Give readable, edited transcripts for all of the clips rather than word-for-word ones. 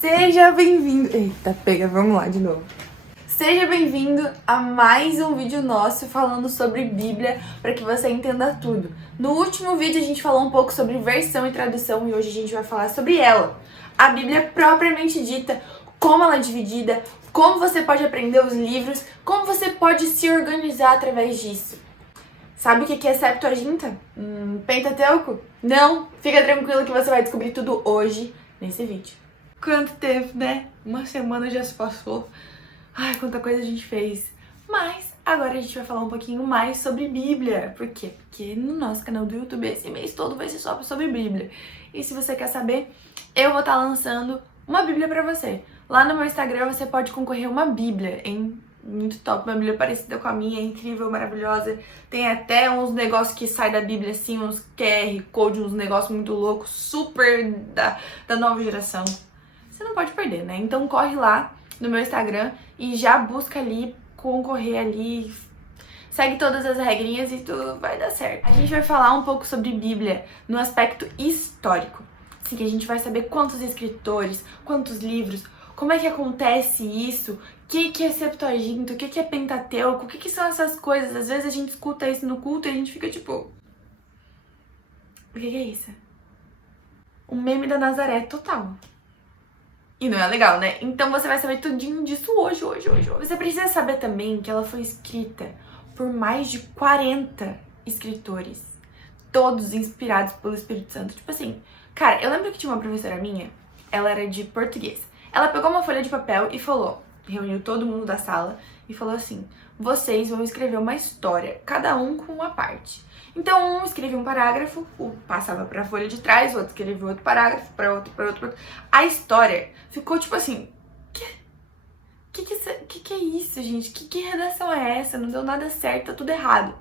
Seja bem-vindo... Eita, pega, vamos lá de novo. Seja bem-vindo a mais um vídeo nosso falando sobre Bíblia para que você entenda tudo. No último vídeo a gente falou um pouco sobre versão e tradução e hoje a gente vai falar sobre ela. A Bíblia propriamente dita, como ela é dividida, como você pode aprender os livros, como você pode se organizar através disso. Sabe o que é Septuaginta? Pentateuco? Não, fica tranquilo que você vai descobrir tudo hoje nesse vídeo. Quanto tempo, né? Uma semana já se passou. Ai, quanta coisa a gente fez. Mas agora a gente vai falar um pouquinho mais sobre Bíblia. Por quê? Porque no nosso canal do YouTube esse mês todo vai ser só sobre Bíblia. E se você quer saber, eu vou estar lançando uma Bíblia pra você. Lá no meu Instagram você pode concorrer a uma Bíblia, hein? Muito top, uma Bíblia parecida com a minha, é incrível, maravilhosa. Tem até uns negócios que saem da Bíblia assim, uns QR Code, uns negócios muito loucos, super da nova geração. Você não pode perder, né? Então corre lá no meu Instagram e já busca ali, concorrer ali, segue todas as regrinhas e tudo vai dar certo. A gente vai falar um pouco sobre Bíblia no aspecto histórico. Assim que a gente vai saber quantos escritores, quantos livros, como é que acontece isso, o que é Septuaginta, o que é Pentateuco, o que são essas coisas. Às vezes a gente escuta isso no culto e a gente fica tipo... O que é isso? Um meme da Nazaré total. E não é legal, né? Então você vai saber tudinho disso hoje. Você precisa saber também que ela foi escrita por mais de 40 escritores. Todos inspirados pelo Espírito Santo. Tipo assim, cara, eu lembro que tinha uma professora minha, ela era de português. Ela pegou uma folha de papel e falou, reuniu todo mundo da sala e falou assim: vocês vão escrever uma história, cada um com uma parte. Então um escrevia um parágrafo, passava pra folha de trás, o outro escrevia outro parágrafo, pra outro. A história ficou tipo assim, que é isso, gente? Que redação é essa? Não deu nada certo, tá tudo errado.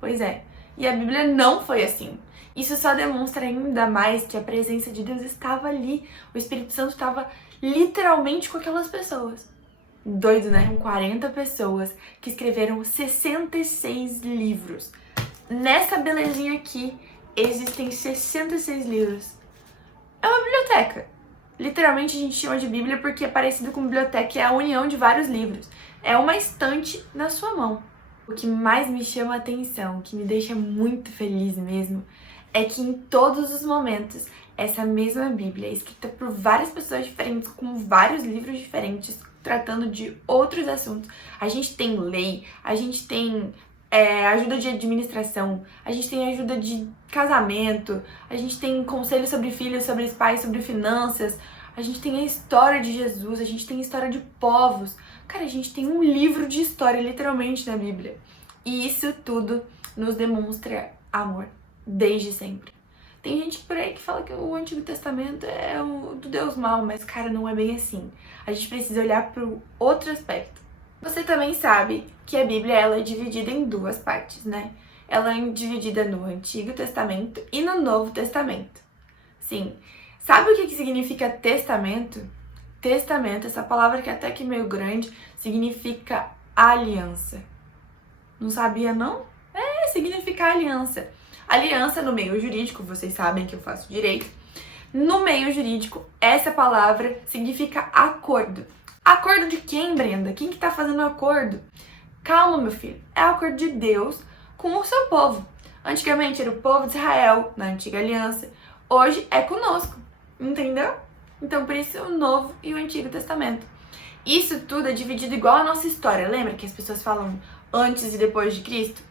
Pois é, e a Bíblia não foi assim. Isso só demonstra ainda mais que a presença de Deus estava ali. O Espírito Santo estava literalmente com aquelas pessoas. Doido, né? Com 40 pessoas que escreveram 66 livros. Nessa belezinha aqui, existem 66 livros. É uma biblioteca. Literalmente a gente chama de Bíblia porque é parecido com biblioteca, é a união de vários livros. É uma estante na sua mão. O que mais me chama a atenção, que me deixa muito feliz mesmo, é que em todos os momentos, essa mesma Bíblia é escrita por várias pessoas diferentes, com vários livros diferentes, tratando de outros assuntos. A gente tem lei, a gente tem ajuda de administração, a gente tem ajuda de casamento, a gente tem conselhos sobre filhos, sobre pais, sobre finanças, a gente tem a história de Jesus, a gente tem a história de povos. Cara, a gente tem um livro de história, literalmente, na Bíblia. E isso tudo nos demonstra amor, desde sempre. Tem gente por aí que fala que o Antigo Testamento é o do Deus mau, mas, cara, não é bem assim. A gente precisa olhar para o outro aspecto. Você também sabe que a Bíblia ela é dividida em duas partes, né? Ela é dividida no Antigo Testamento e no Novo Testamento. Sim. Sabe o que significa testamento? Testamento, essa palavra que é até que meio grande, significa aliança. Não sabia, não? Significa aliança. Aliança no meio jurídico, vocês sabem que eu faço direito. No meio jurídico, essa palavra significa acordo. Acordo de quem, Brenda? Quem que tá fazendo acordo? Calma, meu filho. É o acordo de Deus com o seu povo. Antigamente era o povo de Israel, na antiga aliança. Hoje é conosco. Entendeu? Então, por isso, o Novo e o Antigo Testamento. Isso tudo é dividido igual a nossa história. Lembra que as pessoas falam antes e depois de Cristo?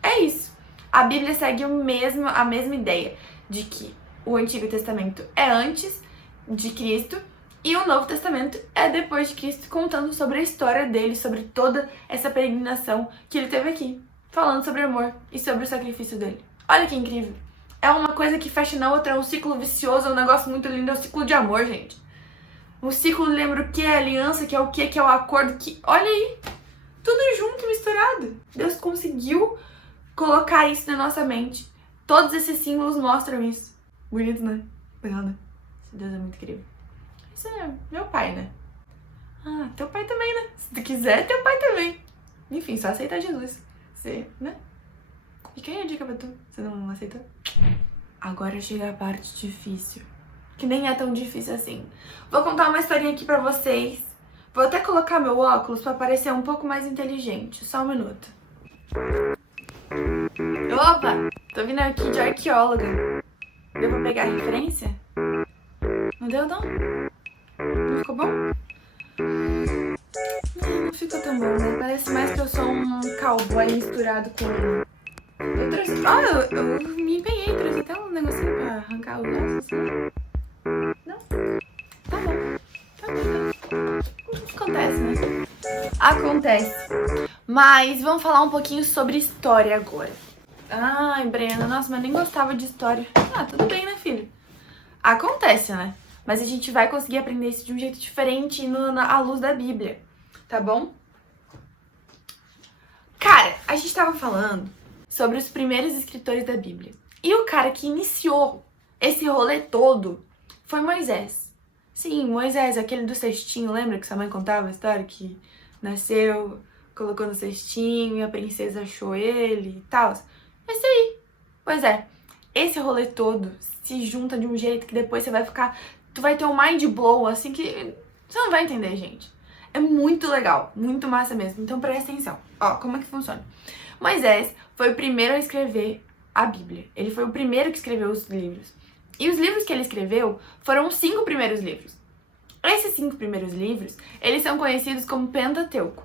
É isso. A Bíblia segue a mesma ideia de que o Antigo Testamento é antes de Cristo e o Novo Testamento é depois de Cristo, contando sobre a história dele, sobre toda essa peregrinação que ele teve aqui, falando sobre amor e sobre o sacrifício dele. Olha que incrível! É uma coisa que fecha na outra, é um ciclo vicioso, é um negócio muito lindo, é um ciclo de amor, gente. O ciclo lembra o que é aliança, que é o que é o acordo, que... Olha aí! Tudo junto, misturado. Deus conseguiu colocar isso na nossa mente. Todos esses símbolos mostram isso. Bonito, né? Legal, né? Deus é muito incrível. Isso é meu pai, né? Ah, teu pai também, né? Se tu quiser, teu pai também. Enfim, só aceitar Jesus. Você, né? E quem é a dica pra tu? Você não aceitou? Agora chega a parte difícil. que nem é tão difícil assim. Vou contar uma historinha aqui pra vocês. Vou até colocar meu óculos pra parecer um pouco mais inteligente. Só um minuto. Opa! Tô vindo aqui de arqueóloga. Deu pra pegar a referência? Não deu, não? Não ficou bom? Não ficou tão bom, né? Parece mais que eu sou um cowboy misturado com... Eu trouxe... eu me empenhei, trouxe até um negocinho pra arrancar o osso, assim. Não? Tá bom. Tá bom. Acontece, né? Acontece. Mas vamos falar um pouquinho sobre história agora. Ai, Brena, nossa, mas nem gostava de história. Ah, tudo bem, né, filho? Acontece, né? Mas a gente vai conseguir aprender isso de um jeito diferente à luz da Bíblia, tá bom? Cara, a gente tava falando sobre os primeiros escritores da Bíblia. E o cara que iniciou esse rolê todo foi Moisés. Sim, Moisés, aquele do cestinho, lembra que sua mãe contava a história? Que nasceu, colocou no cestinho e a princesa achou ele e tal. Esse aí. Pois é, esse rolê todo se junta de um jeito que depois você vai ficar... Tu vai ter um mind blow, assim, que você não vai entender, gente. É muito legal, muito massa mesmo. Então presta atenção. Ó, como é que funciona? Moisés foi o primeiro a escrever a Bíblia. Ele foi o primeiro que escreveu os livros. E os livros que ele escreveu foram os 5 primeiros livros. Esses 5 primeiros livros, eles são conhecidos como Pentateuco.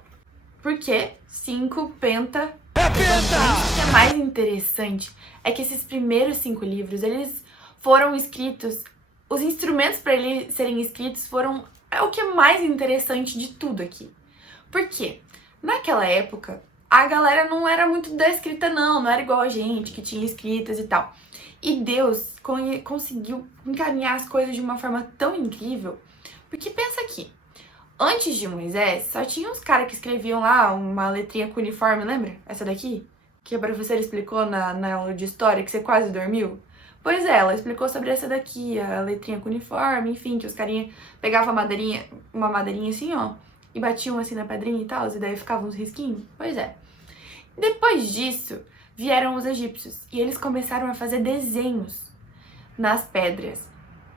Por quê? 5 penta... O que é mais interessante é que esses primeiros 5 livros, eles foram escritos... Os instrumentos para eles serem escritos foram... É o que é mais interessante de tudo aqui. Por quê? Naquela época, a galera não era muito da escrita não era igual a gente, que tinha escritas e tal. E Deus conseguiu encaminhar as coisas de uma forma tão incrível, porque pensa aqui, antes de Moisés, só tinha uns caras que escreviam lá uma letrinha cuneiforme, lembra? Essa daqui? Que a professora explicou na aula de história, que você quase dormiu? Pois é, ela explicou sobre essa daqui, a letrinha cuneiforme, enfim, que os carinha pegavam uma madeirinha assim, ó, e batiam assim na pedrinha e tal, e daí ficavam uns risquinhos. Pois é. Depois disso, vieram os egípcios, e eles começaram a fazer desenhos nas pedras.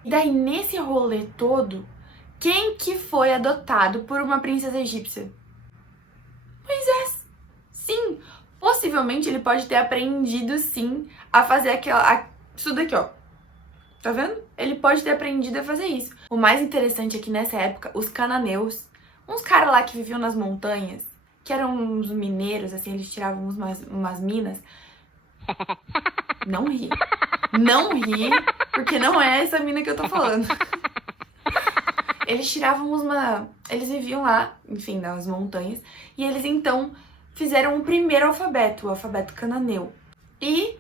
E daí, nesse rolê todo, quem que foi adotado por uma princesa egípcia? Moisés. Sim, possivelmente ele pode ter aprendido, sim, a fazer isso daqui, ó. Tá vendo? Ele pode ter aprendido a fazer isso. O mais interessante é que nessa época, os cananeus, uns caras lá que viviam nas montanhas, que eram uns mineiros, assim, eles tiravam umas minas. Não ri. Não ri, porque não é essa mina que eu tô falando. Eles tiravam Eles viviam lá, enfim, nas montanhas, e eles então fizeram o primeiro alfabeto, o alfabeto cananeu. E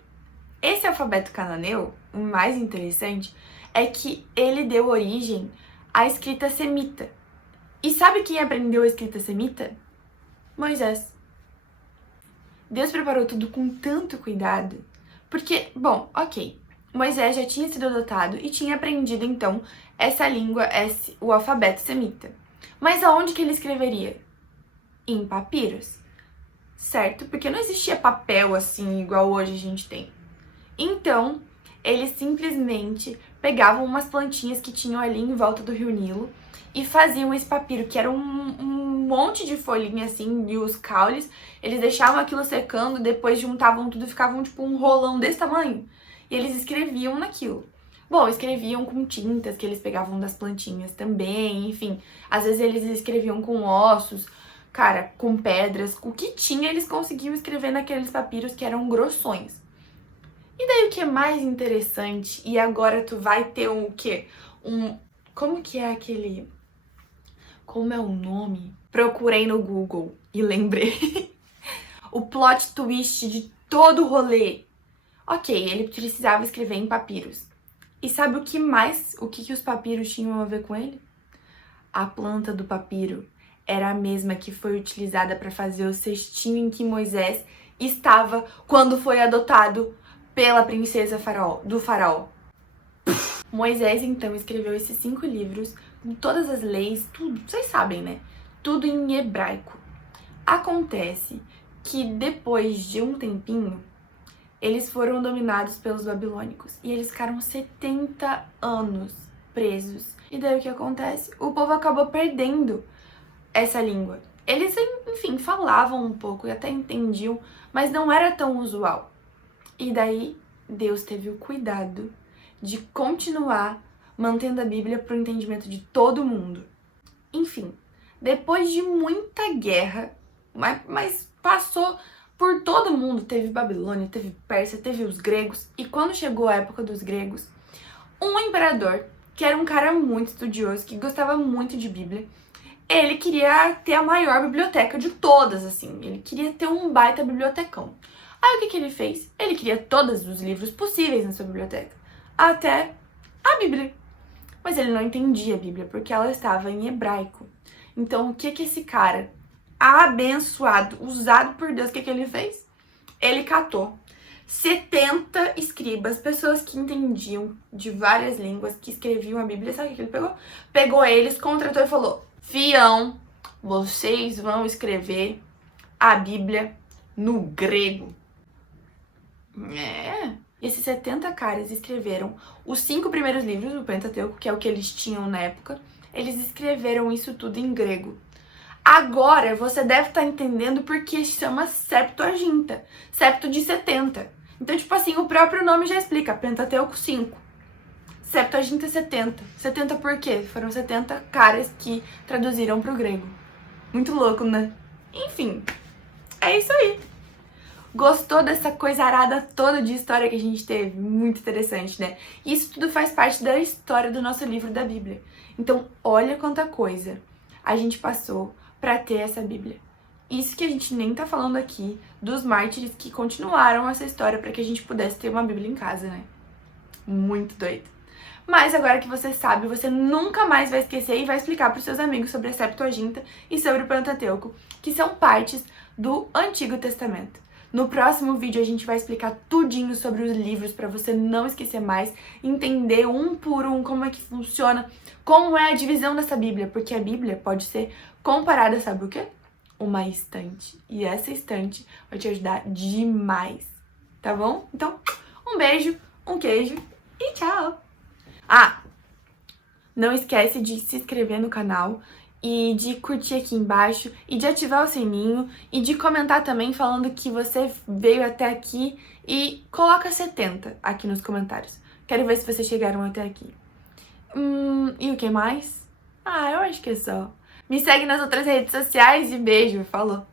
esse alfabeto cananeu, o mais interessante, é que ele deu origem à escrita semita. E sabe quem aprendeu a escrita semita? Moisés. Deus preparou tudo com tanto cuidado, porque, bom, ok, Moisés já tinha sido adotado e tinha aprendido, então, essa língua, o alfabeto semita. Mas aonde que ele escreveria? Em papiros, certo? Porque não existia papel assim, igual hoje a gente tem. Então, eles simplesmente pegavam umas plantinhas que tinham ali em volta do Rio Nilo e faziam esse papiro, que era um monte de folhinha assim, e os caules, eles deixavam aquilo secando, depois juntavam tudo e ficavam tipo um rolão desse tamanho. E eles escreviam naquilo. Bom, escreviam com tintas que eles pegavam das plantinhas também, enfim. Às vezes eles escreviam com ossos, cara, com pedras. O que tinha eles conseguiam escrever naqueles papiros que eram grossões. E daí o que é mais interessante, e agora tu vai ter o quê? Como que é aquele... Como é o nome? Procurei no Google e lembrei. O plot twist de todo o rolê. Ok, ele precisava escrever em papiros. E sabe o que mais? O que os papiros tinham a ver com ele? A planta do papiro era a mesma que foi utilizada para fazer o cestinho em que Moisés estava quando foi adotado pela princesa do faraó. Moisés, então, escreveu esses 5 livros com todas as leis, tudo, vocês sabem, né? Tudo em hebraico. Acontece que depois de um tempinho, eles foram dominados pelos babilônicos e eles ficaram 70 anos presos. E daí o que acontece? O povo acabou perdendo essa língua. Eles, enfim, falavam um pouco e até entendiam, mas não era tão usual. E daí Deus teve o cuidado de continuar mantendo a Bíblia para o entendimento de todo mundo. Enfim, depois de muita guerra, mas passou por todo mundo, teve Babilônia, teve Pérsia, teve os gregos, e quando chegou a época dos gregos, um imperador, que era um cara muito estudioso, que gostava muito de Bíblia, ele queria ter a maior biblioteca de todas, assim, ele queria ter um baita bibliotecão. Aí o que ele fez? Ele queria todos os livros possíveis na sua biblioteca, até a Bíblia. Mas ele não entendia a Bíblia, porque ela estava em hebraico. Então, o que esse cara, abençoado, usado por Deus, o que ele fez? Ele catou 70 escribas, pessoas que entendiam de várias línguas, que escreviam a Bíblia. Sabe o que ele pegou? Pegou eles, contratou e falou: fião, vocês vão escrever a Bíblia no grego. E esses 70 caras escreveram os 5 primeiros livros do Pentateuco, que é o que eles tinham na época. Eles escreveram isso tudo em grego. Agora você deve estar entendendo porque chama Septuaginta, septo de 70. Então, tipo assim, o próprio nome já explica, Pentateuco 5, Septuaginta 70. 70 por quê? Foram 70 caras que traduziram pro grego. Muito louco, né? Enfim, é isso aí. Gostou dessa coisa arada toda de história que a gente teve? Muito interessante, né? Isso tudo faz parte da história do nosso livro da Bíblia. Então, olha quanta coisa a gente passou para ter essa Bíblia. Isso que a gente nem tá falando aqui dos mártires que continuaram essa história para que a gente pudesse ter uma Bíblia em casa, né? Muito doido. Mas agora que você sabe, você nunca mais vai esquecer e vai explicar para os seus amigos sobre a Septuaginta e sobre o Pentateuco, que são partes do Antigo Testamento. No próximo vídeo a gente vai explicar tudinho sobre os livros para você não esquecer mais, entender um por um como é que funciona, como é a divisão dessa Bíblia, porque a Bíblia pode ser comparada, sabe o quê? Uma estante. E essa estante vai te ajudar demais, tá bom? Então, um beijo, um queijo e tchau! Ah, não esquece de se inscrever no canal e de curtir aqui embaixo e de ativar o sininho e de comentar também falando que você veio até aqui e coloca 70 aqui nos comentários. Quero ver se vocês chegaram até aqui. E o que mais? Eu acho que é só. Me segue nas outras redes sociais e beijo, falou!